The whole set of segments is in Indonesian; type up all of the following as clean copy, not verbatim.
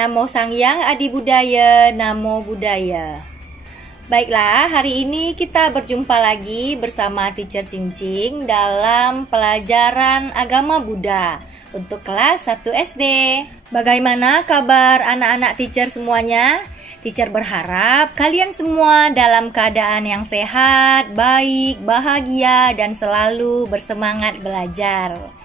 Namo Sang Hyang Adi Budaya, Namo Buddhaya. Baiklah, hari ini kita berjumpa lagi bersama Teacher Cincing dalam pelajaran agama Buddha untuk kelas 1 SD. Bagaimana kabar anak-anak teacher semuanya? Teacher berharap kalian semua dalam keadaan yang sehat, baik, bahagia, dan selalu bersemangat belajar.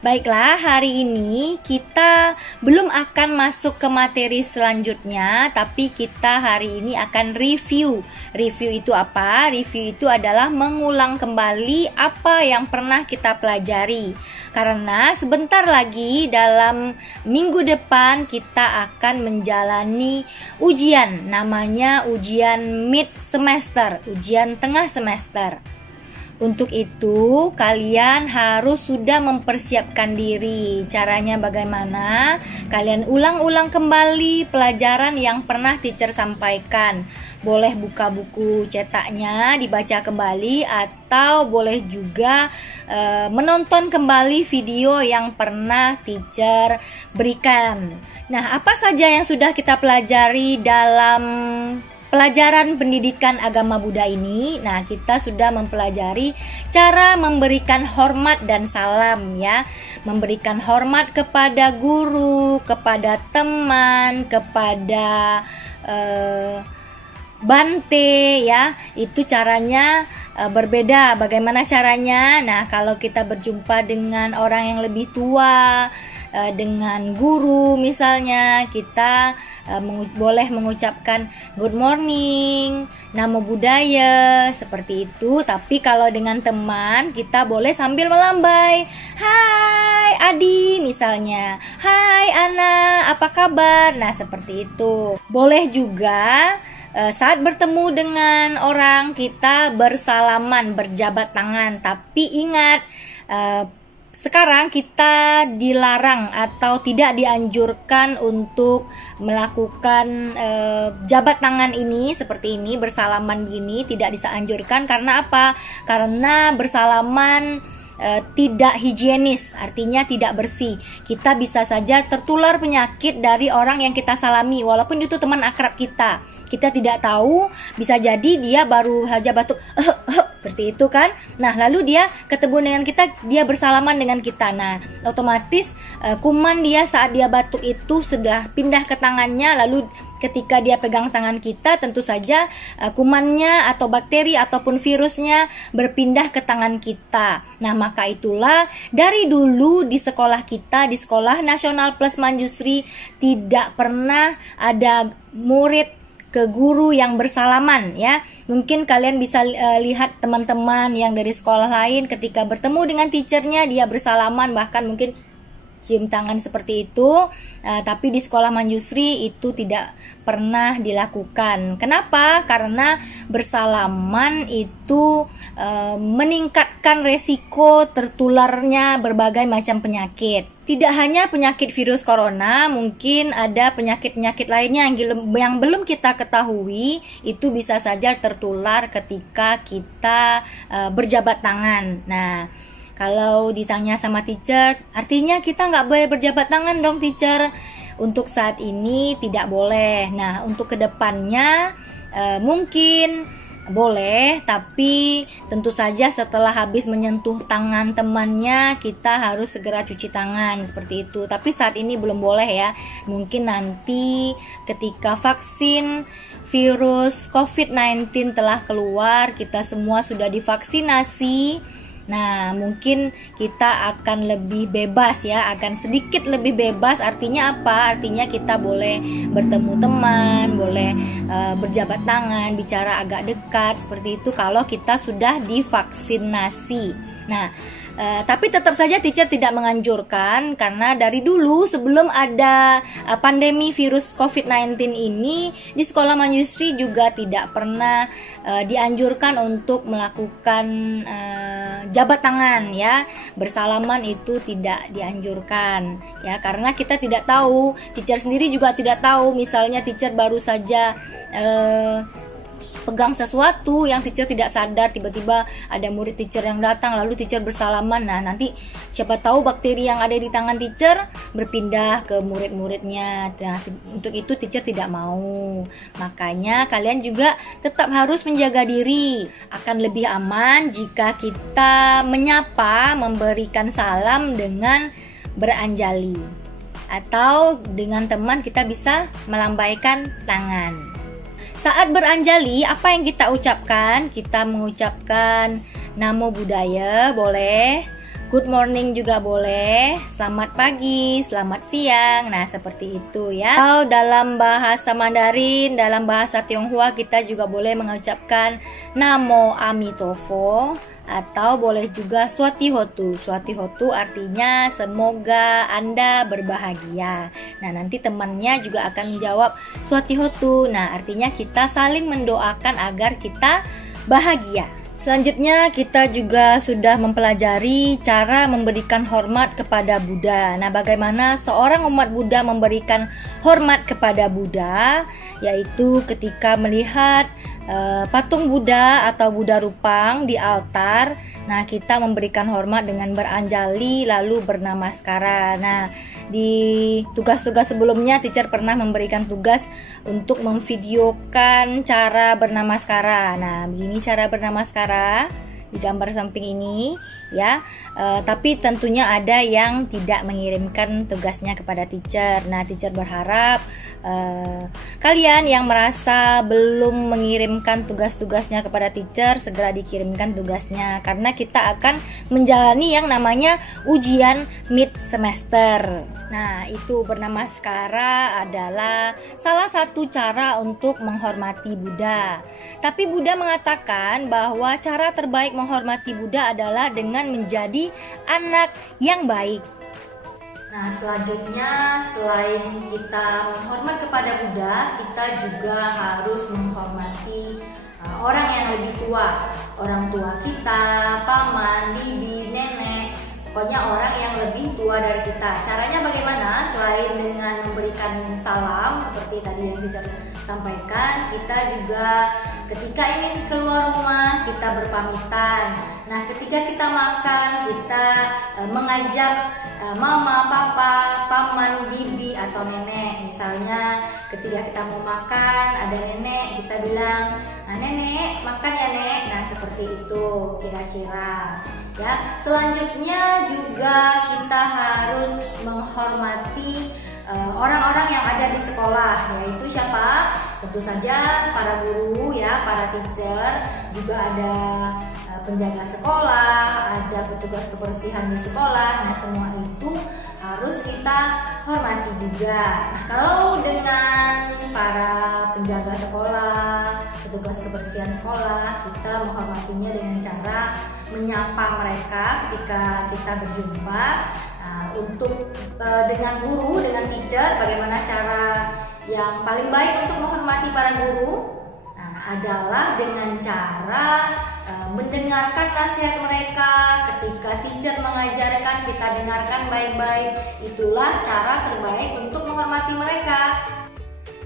Baiklah, hari ini kita belum akan masuk ke materi selanjutnya, tapi kita hari ini akan review. Review itu apa? Review itu adalah mengulang kembali apa yang pernah kita pelajari. Karena sebentar lagi dalam minggu depan kita akan menjalani ujian, namanya ujian mid semester, ujian tengah semester. Untuk itu, kalian harus sudah mempersiapkan diri. Caranya bagaimana? Kalian ulang-ulang kembali pelajaran yang pernah teacher sampaikan. Boleh buka buku cetaknya, dibaca kembali, atau boleh juga menonton kembali video yang pernah teacher berikan. Nah, apa saja yang sudah kita pelajari dalam pelajaran pendidikan agama Buddha ini? Nah, kita sudah mempelajari cara memberikan hormat dan salam ya. Memberikan hormat kepada guru, kepada teman, kepada bante ya. Itu caranya berbeda. Bagaimana caranya? Nah, kalau kita berjumpa dengan orang yang lebih tua, dengan guru misalnya, kita boleh mengucapkan good morning, namo buddhaya, seperti itu. Tapi kalau dengan teman, kita boleh sambil melambai, hai Adi misalnya, hai Ana, apa kabar? Nah, seperti itu. Boleh juga saat bertemu dengan orang, kita bersalaman, berjabat tangan. Tapi ingat, sekarang kita dilarang atau tidak dianjurkan untuk melakukan jabat tangan ini seperti ini, bersalaman begini, tidak dianjurkan. Karena apa? Karena bersalaman tidak higienis, artinya tidak bersih. Kita bisa saja tertular penyakit dari orang yang kita salami, walaupun itu teman akrab kita. Kita tidak tahu, bisa jadi dia baru saja batuk seperti itu kan. Nah, lalu dia ketemu dengan kita, dia bersalaman dengan kita. Nah, otomatis kuman dia saat dia batuk itu sudah pindah ke tangannya. Lalu ketika dia pegang tangan kita, tentu saja kumannya atau bakteri ataupun virusnya berpindah ke tangan kita. Nah, maka itulah dari dulu di sekolah kita, di Sekolah Nasional Plus Manjusri, tidak pernah ada murid ke guru yang bersalaman ya. Mungkin kalian bisa lihat teman-teman yang dari sekolah lain ketika bertemu dengan teachernya, dia bersalaman, bahkan mungkin cium tangan seperti itu. Tapi di Sekolah Manjusri itu tidak pernah dilakukan. Kenapa? Karena bersalaman itu meningkatkan resiko tertularnya berbagai macam penyakit. Tidak hanya penyakit virus corona, mungkin ada penyakit-penyakit lainnya yang belum kita ketahui. Itu bisa saja tertular ketika kita berjabat tangan. Nah, kalau ditanya sama teacher, artinya kita nggak boleh berjabat tangan dong teacher. Untuk saat ini tidak boleh. Nah, untuk kedepannya mungkin boleh, tapi tentu saja setelah habis menyentuh tangan temannya, kita harus segera cuci tangan seperti itu. Tapi saat ini belum boleh ya. Mungkin nanti ketika vaksin virus COVID-19 telah keluar, kita semua sudah divaksinasi. Nah, mungkin kita akan lebih bebas ya, akan sedikit lebih bebas. Artinya apa? Artinya kita boleh bertemu teman, boleh berjabat tangan, bicara agak dekat, seperti itu kalau kita sudah divaksinasi. Nah, tapi tetap saja teacher tidak menganjurkan, karena dari dulu sebelum ada pandemi virus COVID-19 ini, di Sekolah Manjusri juga tidak pernah dianjurkan untuk melakukan jabat tangan ya. Bersalaman itu tidak dianjurkan ya, karena kita tidak tahu, teacher sendiri juga tidak tahu. Misalnya teacher baru saja pegang sesuatu yang teacher tidak sadar, tiba-tiba ada murid teacher yang datang lalu teacher bersalaman. Nah, nanti siapa tahu bakteri yang ada di tangan teacher berpindah ke murid-muridnya. Nah, untuk itu teacher tidak mau. Makanya kalian juga tetap harus menjaga diri. Akan lebih aman jika kita menyapa, memberikan salam dengan beranjali. Atau dengan teman kita bisa melambaikan tangan. Saat beranjali, apa yang kita ucapkan? Kita mengucapkan Namo Buddhaya, boleh. Good morning juga boleh. Selamat pagi, selamat siang. Nah, seperti itu ya. Atau dalam bahasa Mandarin, dalam bahasa Tionghoa kita juga boleh mengucapkan Namo Amitofo. Atau boleh juga Swatihotu. Swatihotu artinya semoga Anda berbahagia. Nah, nanti temannya juga akan menjawab Swatihotu. Nah, artinya kita saling mendoakan agar kita bahagia. Selanjutnya kita juga sudah mempelajari cara memberikan hormat kepada Buddha. Nah, bagaimana seorang umat Buddha memberikan hormat kepada Buddha? Yaitu ketika melihat patung Buddha atau Buddha Rupang di altar. Nah, kita memberikan hormat dengan beranjali lalu bernamaskara. Nah, di tugas-tugas sebelumnya teacher pernah memberikan tugas untuk memvideokan cara bernamaskara. Nah, begini cara bernamaskara di gambar samping ini ya. Tapi tentunya ada yang tidak mengirimkan tugasnya kepada teacher. Nah, teacher berharap kalian yang merasa belum mengirimkan tugas-tugasnya kepada teacher segera dikirimkan tugasnya, karena kita akan menjalani yang namanya ujian mid semester. Nah, itu bernamaskara adalah salah satu cara untuk menghormati Buddha. Tapi Buddha mengatakan bahwa cara terbaik menghormati Buddha adalah dengan menjadi anak yang baik. Nah, selanjutnya selain kita menghormat kepada Buddha, kita juga harus menghormati orang yang lebih tua. Orang tua kita, paman, bibi, nenek, pokoknya orang yang lebih tua dari kita. Caranya bagaimana? Selain dengan memberikan salam seperti tadi yang teacher sampaikan, kita juga ketika ingin keluar rumah kita berpamitan. Nah, ketika kita makan kita mengajak mama, papa, paman, bibi atau nenek. Misalnya ketika kita mau makan ada nenek, kita bilang, nenek makan ya nek. Nah, seperti itu kira-kira ya. Selanjutnya juga kita harus menghormati orang-orang yang ada di sekolah, yaitu siapa? Tentu saja para guru ya, para teacher, juga ada penjaga sekolah, ada petugas kebersihan di sekolah. Nah, semua itu harus kita hormati juga. Nah, kalau dengan para penjaga sekolah, petugas kebersihan sekolah, kita menghormatinya dengan cara menyapa mereka ketika kita berjumpa. Untuk dengan guru, dengan teacher, bagaimana cara yang paling baik untuk menghormati para guru? Nah, adalah dengan cara mendengarkan nasihat mereka. Ketika teacher mengajarkan, kita dengarkan baik-baik. Itulah cara terbaik untuk menghormati mereka.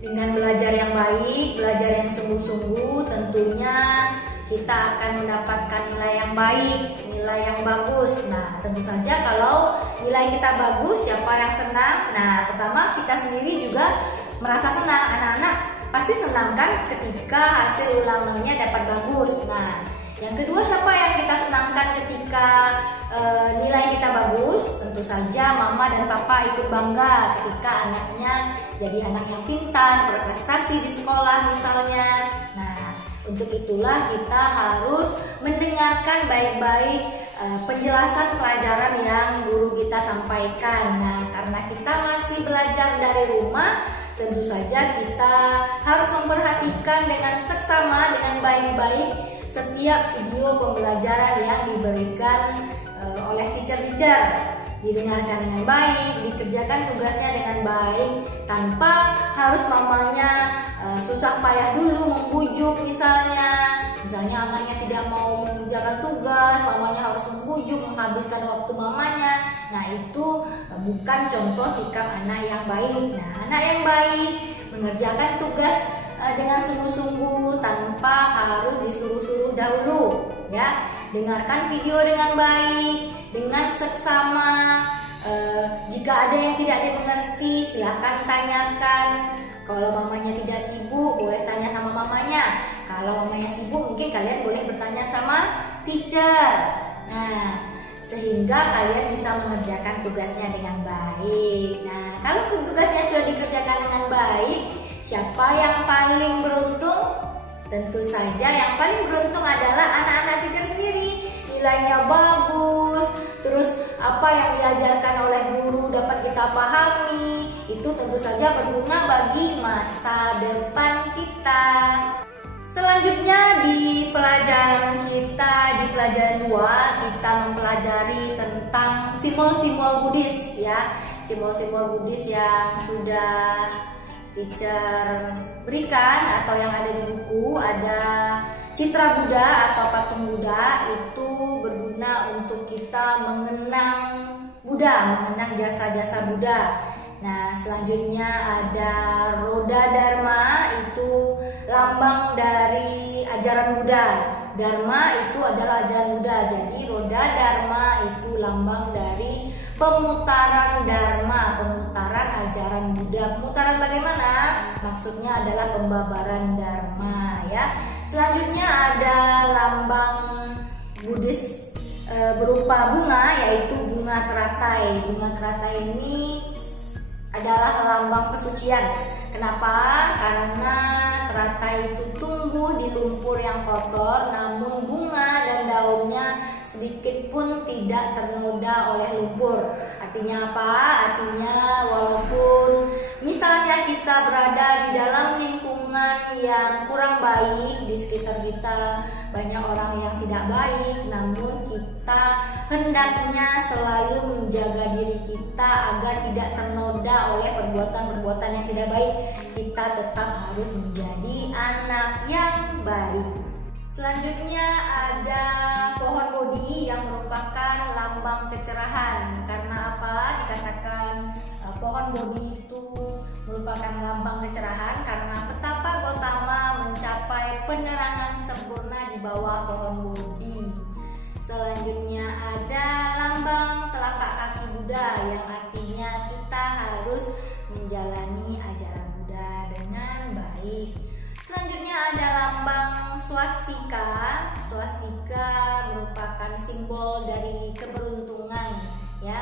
Dengan belajar yang baik, belajar yang sungguh-sungguh, tentunya kita akan mendapatkan nilai yang baik, nilai yang bagus. Nah, tentu saja kalau nilai kita bagus, siapa yang senang? Nah, pertama kita sendiri juga merasa senang. Anak-anak pasti senang kan ketika hasil ulangannya dapat bagus. Nah, yang kedua, siapa yang kita senangkan ketika nilai kita bagus? Tentu saja mama dan papa ikut bangga ketika anaknya jadi anak yang pintar, berprestasi di sekolah misalnya. Nah, untuk itulah kita harus mendengarkan baik-baik penjelasan pelajaran yang guru kita sampaikan. Nah, karena kita masih belajar dari rumah, tentu saja kita harus memperhatikan dengan seksama, dengan baik-baik setiap video pembelajaran yang diberikan oleh teacher-teacher. Didengarkan dengan baik, dikerjakan tugasnya dengan baik, tanpa harus mamanya susah payah dulu membujuk misalnya anaknya tidak mau mengerjakan tugas, mamanya harus membujuk, menghabiskan waktu mamanya. Nah, itu bukan contoh sikap anak yang baik. Nah, anak yang baik mengerjakan tugas dengan sungguh-sungguh tanpa harus disuruh-suruh dahulu ya. Dengarkan video dengan baik, dengan seksama. Jika ada yang tidak dimengerti silahkan tanyakan. Kalau mamanya tidak sibuk boleh tanya sama mamanya. Kalau mamanya sibuk mungkin kalian boleh bertanya sama teacher. Nah, sehingga kalian bisa mengerjakan tugasnya dengan baik. Nah, kalau tugasnya sudah dikerjakan dengan baik, siapa yang paling beruntung? Tentu saja yang paling beruntung adalah anak-anak teacher sendiri. Nilainya bagus, terus apa yang diajarkan oleh guru dapat kita pahami, itu tentu saja berguna bagi masa depan kita. Selanjutnya di pelajaran kita, di pelajaran 2, kita mempelajari tentang simbol-simbol Buddhis ya. Simbol-simbol Buddhis yang sudah teacher berikan atau yang ada di buku. Ada citra Buddha atau patung Buddha, itu berguna untuk kita mengenang Buddha, mengenang jasa-jasa Buddha. Nah, selanjutnya ada roda Dharma, itu lambang dari ajaran Buddha. Dharma itu adalah ajaran Buddha, jadi roda Dharma itu lambang dari pemutaran Dharma, pemutaran ajaran Buddha. Pemutaran bagaimana? Maksudnya adalah pembabaran Dharma ya. Selanjutnya ada lambang Buddhis berupa bunga, yaitu bunga teratai. Bunga teratai ini adalah lambang kesucian. Kenapa? Karena teratai itu tumbuh di lumpur yang kotor, namun bunga dan daunnya sedikit pun tidak ternoda oleh lumpur. Artinya apa? Artinya walaupun misalnya kita berada di dalam lingkungan yang kurang baik, di sekitar kita banyak orang yang tidak baik, namun kita hendaknya selalu menjaga diri kita agar tidak ternoda oleh perbuatan-perbuatan yang tidak baik. Kita tetap harus menjadi anak yang baik. Selanjutnya ada pohon bodi yang merupakan lambang kecerahan. Karena apa? Dikatakan pohon bodi itu merupakan lambang kecerahan karena betapa Gautama mencapai penerangan sempurna di bawah pohon bodi. Selanjutnya ada lambang telapak kaki Buddha yang artinya kita harus menjalani ajaran Buddha dengan baik. Selanjutnya ada lambang swastika. Swastika merupakan simbol dari keberuntungan ya.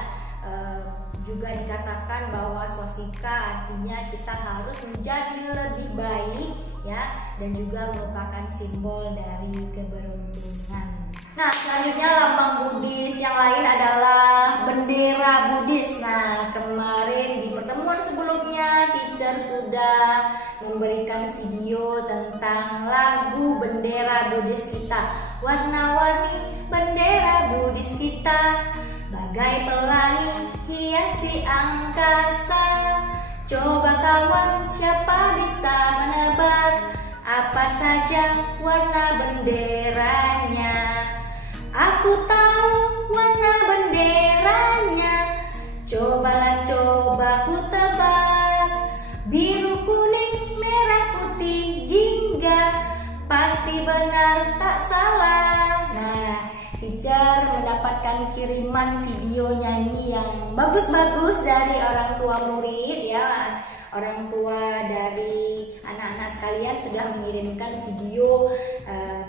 Juga dikatakan bahwa swastika artinya kita harus menjadi lebih baik ya, dan juga merupakan simbol dari keberuntungan. Nah, selanjutnya lambang Buddhis yang lain adalah bendera Buddhis. Nah, kemarin di pertemuan sebelumnya teacher sudah memberikan video tentang lagu bendera Buddhis kita. Warna-warni bendera Buddhis kita, bagai pelangi hiasi angkasa. Coba kawan, siapa bisa menebak apa saja warna benderanya? Aku tahu warna benderanya, cobalah coba ku tebak. Biru, kuning, merah, putih, jingga, pasti benar tak salah. Nah, teacher mendapatkan kiriman video nyanyi yang bagus-bagus dari orang tua murid ya. Orang tua dari anak-anak sekalian sudah mengirimkan video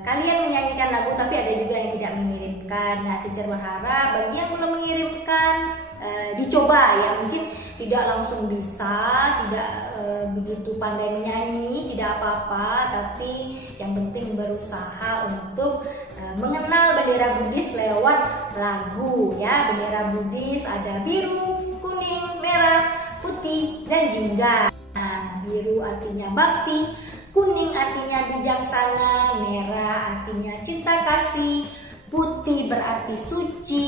kalian menyanyikan lagu, tapi ada juga yang tidak mengirimkan. Nah, teacher berharap bagi yang belum mengirimkan dicoba ya, mungkin tidak langsung bisa, tidak begitu pandai menyanyi, tidak apa-apa, tapi yang penting berusaha untuk mengenal bendera Buddhis lewat lagu ya. Bendera Buddhis ada biru, kuning, merah, putih, dan jingga. Nah, biru artinya bakti, kuning artinya bijaksana, merah artinya cinta kasih, putih berarti suci,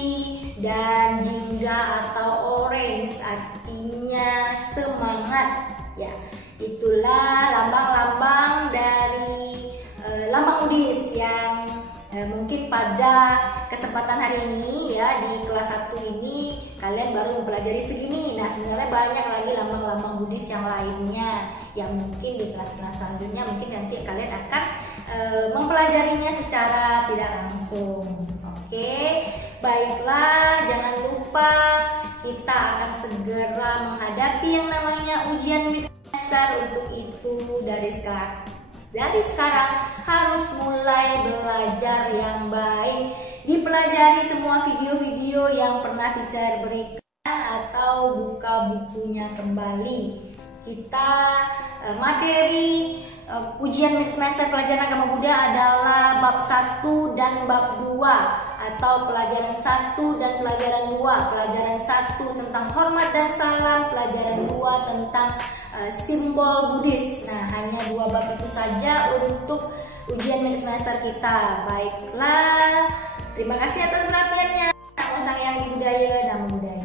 dan jingga atau orange artinya semangat ya. Itulah lambang-lambang dari lambang Buddhis yang mungkin pada kesempatan kesempatan hari ini ya, di kelas 1 ini kalian baru mempelajari segini. Nah, sebenarnya banyak lagi lambang-lambang Buddhis yang lainnya yang mungkin di kelas-kelas selanjutnya mungkin nanti kalian akan mempelajarinya secara tidak langsung. Oke, baiklah, jangan lupa kita akan segera menghadapi yang namanya ujian mid semester. Untuk itu dari sekarang harus mulai belajar yang baik, dipelajari semua video-video yang pernah teacher berikan atau buka bukunya kembali. Kita materi ujian mid semester pelajaran agama Buddha adalah bab 1 dan bab 2, atau pelajaran 1 dan pelajaran 2. Pelajaran 1 tentang hormat dan salam, pelajaran 2 tentang simbol Buddhis. Nah, hanya 2 bab itu saja untuk ujian mid semester kita. Baiklah, terima kasih atas perhatiannya. Namo Sang Hyang Budaya, Namo Buddhaya.